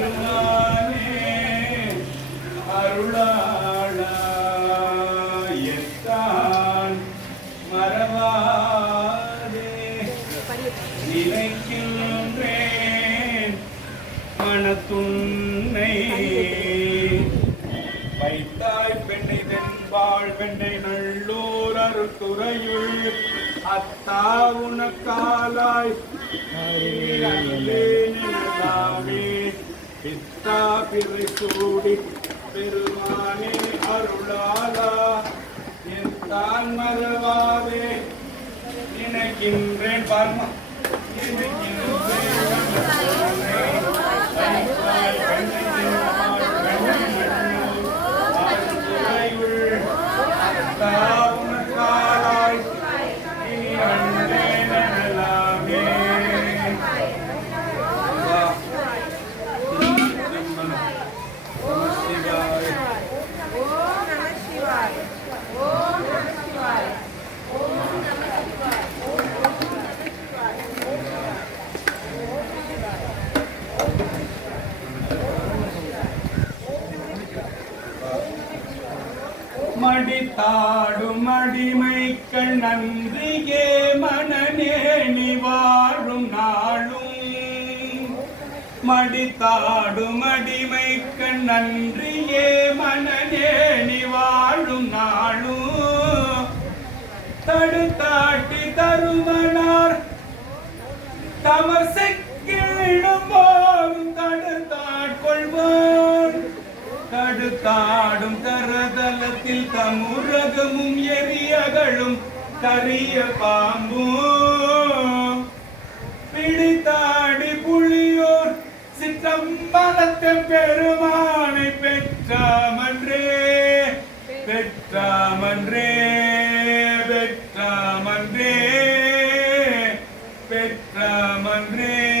பெருமானே அருளாளா எத்தான் மறவாதே நினைக்கின்றேன் மனத்துன்னை வைத்தாய் பெண்ணை தென்பாள் பெண்ணை நல்லூர் அருத்துறையுள் அத்தா உனக்காலாய் நினைதாமே பித்தா பிறை சூடி பெருமானே அருளாளா என் தான் மறவாதே நினைக்கின்றேன் பார்மா மடித்தாடும் மடிமைக்கள் நன்றியே மனநே நிவாழும் நாளும் மடித்தாடும் மடிமைக்கள் நன்றியே மனநே நிவாழும் நாளும் தடுத்தாட்டி தருமனார் தமர் செக்கிடும் போதும் தடுத்தாட்கொள்வார் தடுத்தாடும் தரதலத்தில் தமுரகமும் எரியகளும் கரிய பாம்பும் பிடித்தாடி புலியோர் சிற்றம்பலத்தின் பெருமானை பெற்றாமன்றே பெற்றாமன்றே பெற்றாமன்றே பெற்றாமன்றே